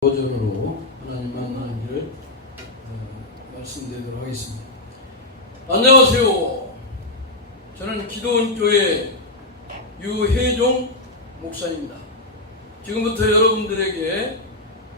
버전으로 하나님 만나는 길을 말씀드리도록 하겠습니다. 안녕하세요. 저는 기도원교회 유혜종 목사입니다. 지금부터 여러분들에게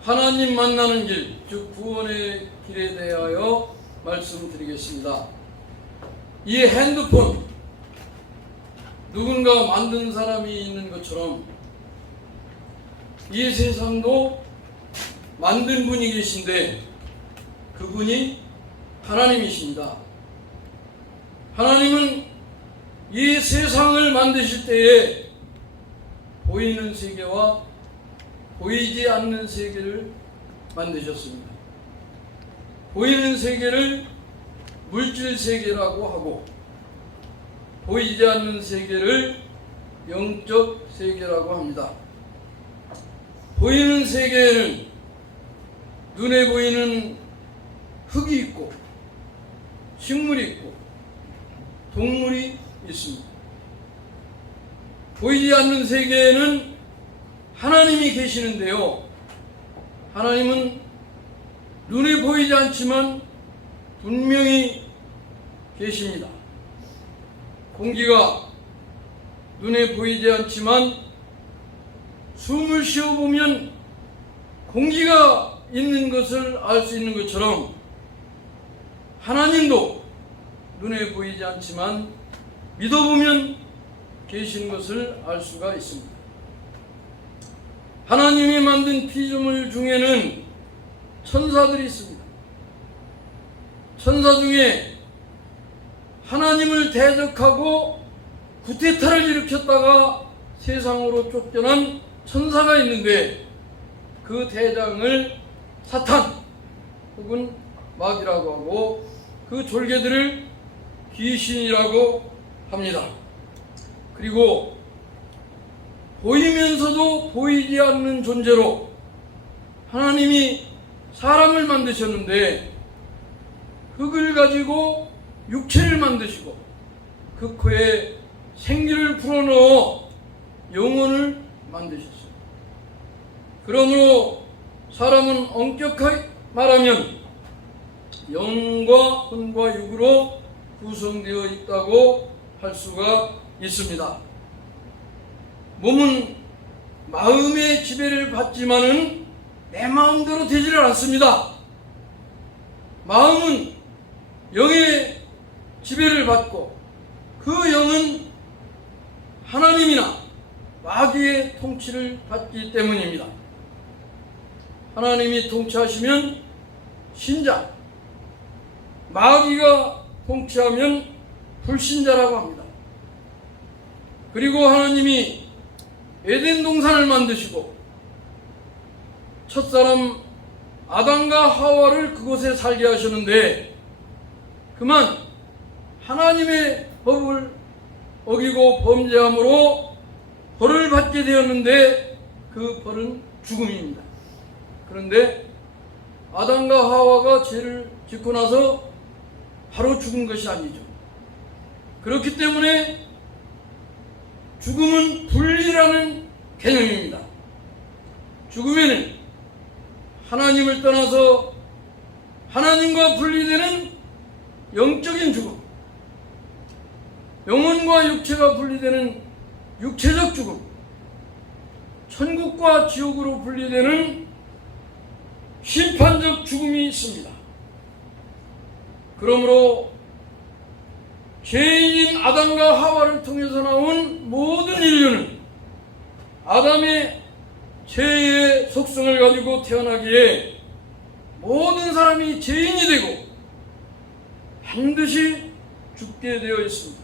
하나님 만나는 길, 즉 구원의 길에 대하여 말씀드리겠습니다. 이 핸드폰, 누군가 만든 사람이 있는 것처럼 이 세상도 만든 분이 계신데 그분이 하나님이십니다. 하나님은 이 세상을 만드실 때에 보이는 세계와 보이지 않는 세계를 만드셨습니다. 보이는 세계를 물질 세계라고 하고 보이지 않는 세계를 영적 세계라고 합니다. 보이는 세계에는 눈에 보이는 흙이 있고 식물이 있고 동물이 있습니다. 보이지 않는 세계에는 하나님이 계시는데요. 하나님은 눈에 보이지 않지만 분명히 계십니다. 공기가 눈에 보이지 않지만 숨을 쉬어보면 공기가 있는 것을 알 수 있는 것처럼 하나님도 눈에 보이지 않지만 믿어보면 계신 것을 알 수가 있습니다. 하나님이 만든 피조물 중에는 천사들이 있습니다. 천사 중에 하나님을 대적하고 구테타를 일으켰다가 세상으로 쫓겨난 천사가 있는데 그 대장을 사탄 혹은 마귀라고 하고 그 졸개들을 귀신이라고 합니다. 그리고 보이면서도 보이지 않는 존재로 하나님이 사람을 만드셨는데 흙을 가지고 육체를 만드시고 그 코에 생기를 불어넣어 영혼을 만드셨습니다. 그러므로 사람은 엄격하게 말하면 영과 혼과 육으로 구성되어 있다고 할 수가 있습니다. 몸은 마음의 지배를 받지만은 내 마음대로 되지를 않습니다. 마음은 영의 지배를 받고 그 영은 하나님이나 마귀의 통치를 받기 때문입니다. 하나님이 통치하시면 신자, 마귀가 통치하면 불신자라고 합니다. 그리고 하나님이 에덴 동산을 만드시고 첫사람 아담과 하와를 그곳에 살게 하셨는데 그만 하나님의 법을 어기고 범죄함으로 벌을 받게 되었는데 그 벌은 죽음입니다. 그런데 아담과 하와가 죄를 짓고 나서 바로 죽은 것이 아니죠. 그렇기 때문에 죽음은 분리라는 개념입니다. 죽음에는 하나님을 떠나서 하나님과 분리되는 영적인 죽음, 영혼과 육체가 분리되는 육체적 죽음, 천국과 지옥으로 분리되는 심판적 죽음이 있습니다. 그러므로 죄인인 아담과 하와를 통해서 나온 모든 인류는 아담의 죄의 속성을 가지고 태어나기에 모든 사람이 죄인이 되고 반드시 죽게 되어 있습니다.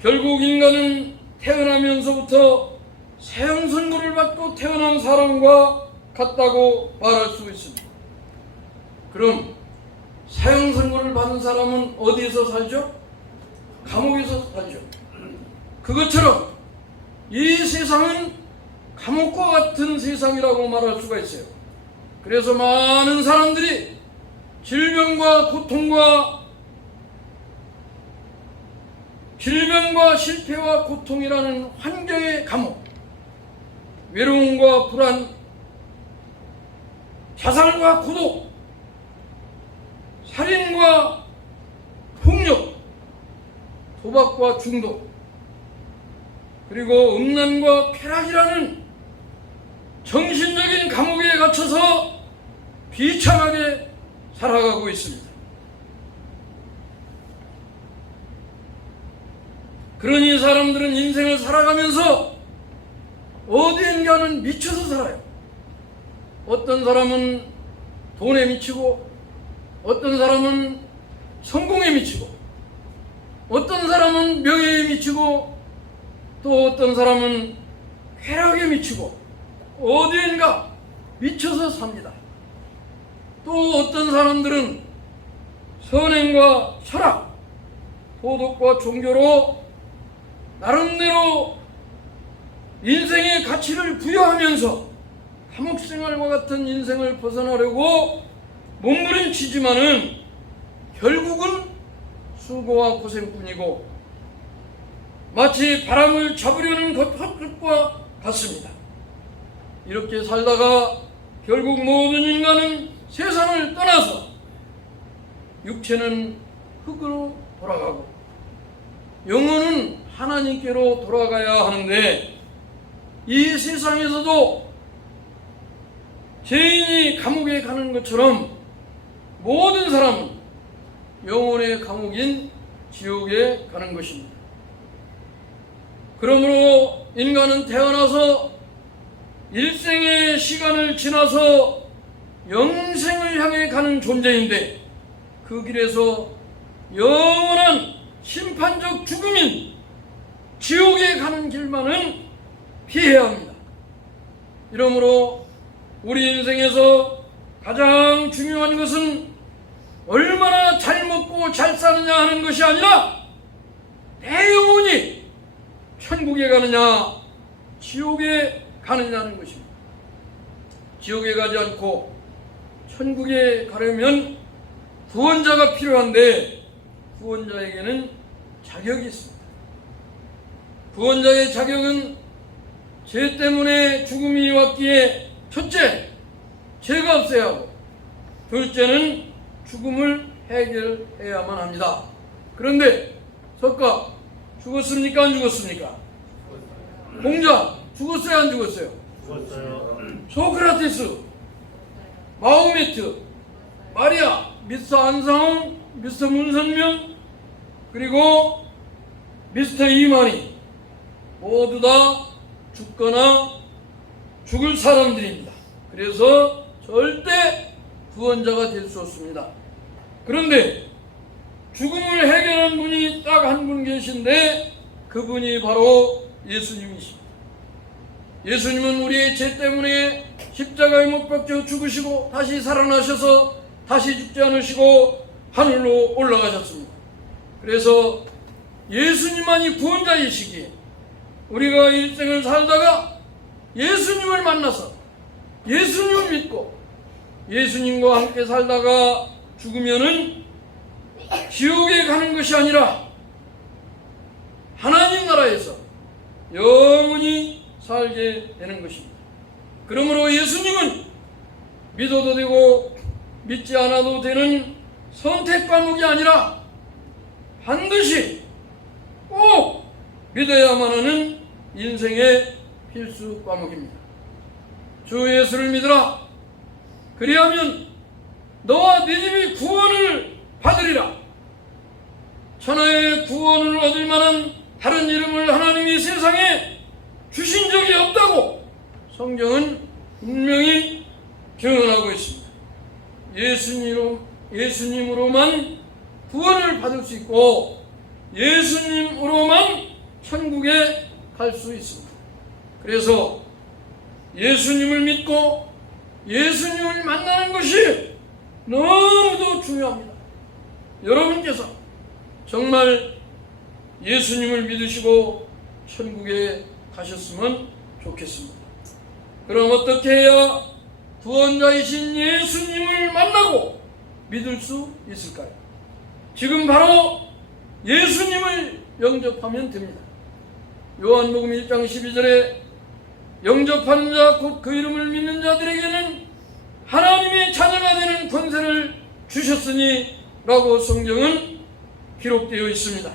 결국 인간은 태어나면서부터 세형 선고를 받고 태어난 사람과 같다고 말할 수 있습니다. 그럼 사형 선고를 받은 사람은 어디에서 살죠? 감옥에서 살죠. 그것처럼 이 세상은 감옥과 같은 세상이라고 말할 수가 있어요. 그래서 많은 사람들이 질병과 고통과 실패와 고통이라는 환경의 감옥, 외로움과 불안, 자살과 고독, 살인과 폭력, 도박과 중독, 그리고 음란과 쾌락이라는 정신적인 감옥에 갇혀서 비참하게 살아가고 있습니다. 그러니 사람들은 인생을 살아가면서 어디인가는 미쳐서 살아요. 어떤 사람은 돈에 미치고, 어떤 사람은 성공에 미치고, 어떤 사람은 명예에 미치고, 또 어떤 사람은 쾌락에 미치고, 어디인가 미쳐서 삽니다. 또 어떤 사람들은 선행과 철학, 도덕과 종교로 나름대로 인생의 가치를 부여하면서 감옥생활과 같은 인생을 벗어나려고 몸부림치지만은 결국은 수고와 고생뿐이고 마치 바람을 잡으려는 것과 같습니다. 이렇게 살다가 결국 모든 인간은 세상을 떠나서 육체는 흙으로 돌아가고 영혼은 하나님께로 돌아가야 하는데, 이 세상에서도 죄인이 감옥에 가는 것처럼 모든 사람은 영혼의 감옥인 지옥에 가는 것입니다. 그러므로 인간은 태어나서 일생의 시간을 지나서 영생을 향해 가는 존재인데, 그 길에서 영원한 심판적 죽음인 지옥에 가는 길만은 피해야 합니다. 이러므로 우리 인생에서 가장 중요한 것은 얼마나 잘 먹고 잘 사느냐 하는 것이 아니라 내 영혼이 천국에 가느냐 지옥에 가느냐는 것입니다. 지옥에 가지 않고 천국에 가려면 구원자가 필요한데, 구원자에게는 자격이 있습니다. 구원자의 자격은 죄 때문에 죽음이 왔기에 첫째, 죄가 없어야 하고, 둘째는 죽음을 해결해야만 합니다. 그런데 석가 죽었습니까? 안 죽었습니까? 공자 죽었어요? 안 죽었어요? 죽었어요. 소크라테스, 마호메트, 마리아, 미스터 안상홍, 미스터 문선명, 그리고 미스터 이만희 모두 다 죽거나 죽을 사람들입니다. 그래서 절대 구원자가 될 수 없습니다. 그런데 죽음을 해결한 분이 딱 한 분 계신데, 그분이 바로 예수님이십니다. 예수님은 우리의 죄 때문에 십자가에 못 박혀 죽으시고 다시 살아나셔서 다시 죽지 않으시고 하늘로 올라가셨습니다. 그래서 예수님만이 구원자이시기에 우리가 일생을 살다가 예수님을 만나서 예수님을 믿고 예수님과 함께 살다가 죽으면은 지옥에 가는 것이 아니라 하나님 나라에서 영원히 살게 되는 것입니다. 그러므로 예수님은 믿어도 되고 믿지 않아도 되는 선택 과목이 아니라 반드시 꼭 믿어야만 하는 인생의 필수 과목입니다. 주 예수를 믿으라. 그리하면 너와 네 집이 구원을 받으리라. 천하의 구원을 얻을 만한 다른 이름을 하나님이 세상에 주신 적이 없다고 성경은 분명히 증언하고 있습니다. 예수님으로만 구원을 받을 수 있고 예수님으로만 천국에 갈 수 있습니다. 그래서 예수님을 믿고 예수님을 만나는 것이 너무도 중요합니다. 여러분께서 정말 예수님을 믿으시고 천국에 가셨으면 좋겠습니다. 그럼 어떻게 해야 구원자이신 예수님을 만나고 믿을 수 있을까요? 지금 바로 예수님을 영접하면 됩니다. 요한복음 1장 12절에 영접하는 자 곧 그 이름을 믿는 자들에게는 하나님의 주셨으니 라고 성경은 기록되어 있습니다.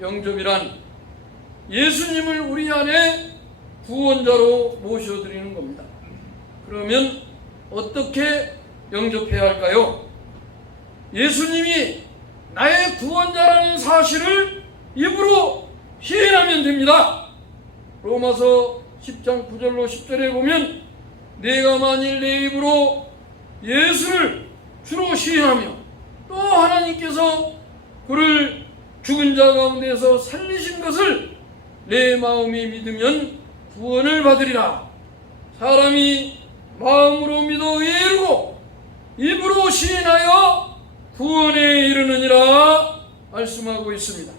영접이란 예수님을 우리 안에 구원자로 모셔드리는 겁니다. 그러면 어떻게 영접해야 할까요? 예수님이 나의 구원자라는 사실을 입으로 시인하면 됩니다. 로마서 10장 9절로 10절에 보면 내가 만일 내 입으로 예수를 주로 시인하며 또 하나님께서 그를 죽은 자 가운데서 살리신 것을 내 마음이 믿으면 구원을 받으리라. 사람이 마음으로 믿어 의에 이르고 입으로 시인하여 구원에 이르느니라 말씀하고 있습니다.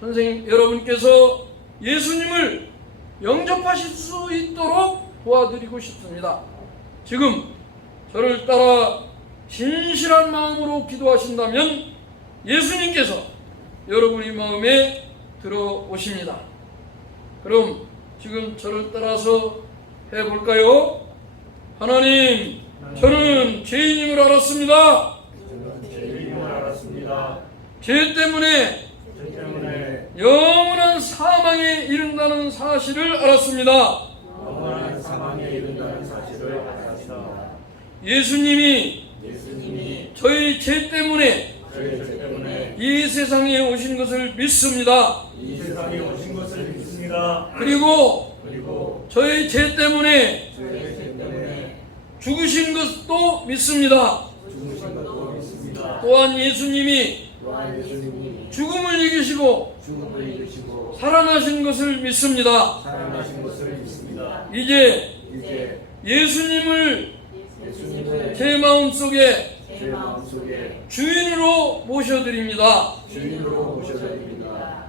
선생님 여러분께서 예수님을 영접하실 수 있도록 도와드리고 싶습니다. 지금 저를 따라 진실한 마음으로 기도하신다면 예수님께서 여러분의 마음에 들어오십니다. 그럼 지금 저를 따라서 해볼까요? 하나님, 저는 죄인임을 알았습니다. 죄 때문에 영원한 사망에 이른다는 사실을 알았습니다. 예수님이 저희 죄 때문에 이 세상에 오신 것을 믿습니다. 그리고 저희 죄 때문에 죽으신 것도 믿습니다. 또한 예수님이 죽음을 이기시고 살아나신 것을 믿습니다. 이제 예수님을 제 마음속에 주인으로 모셔드립니다.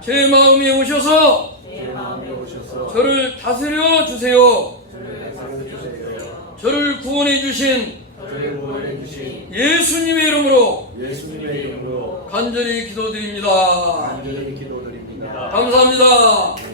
제 마음에 오셔서 저를 다스려 주세요. 저를 구원해 주신 예수님의 이름으로 간절히 기도드립니다. 감사합니다.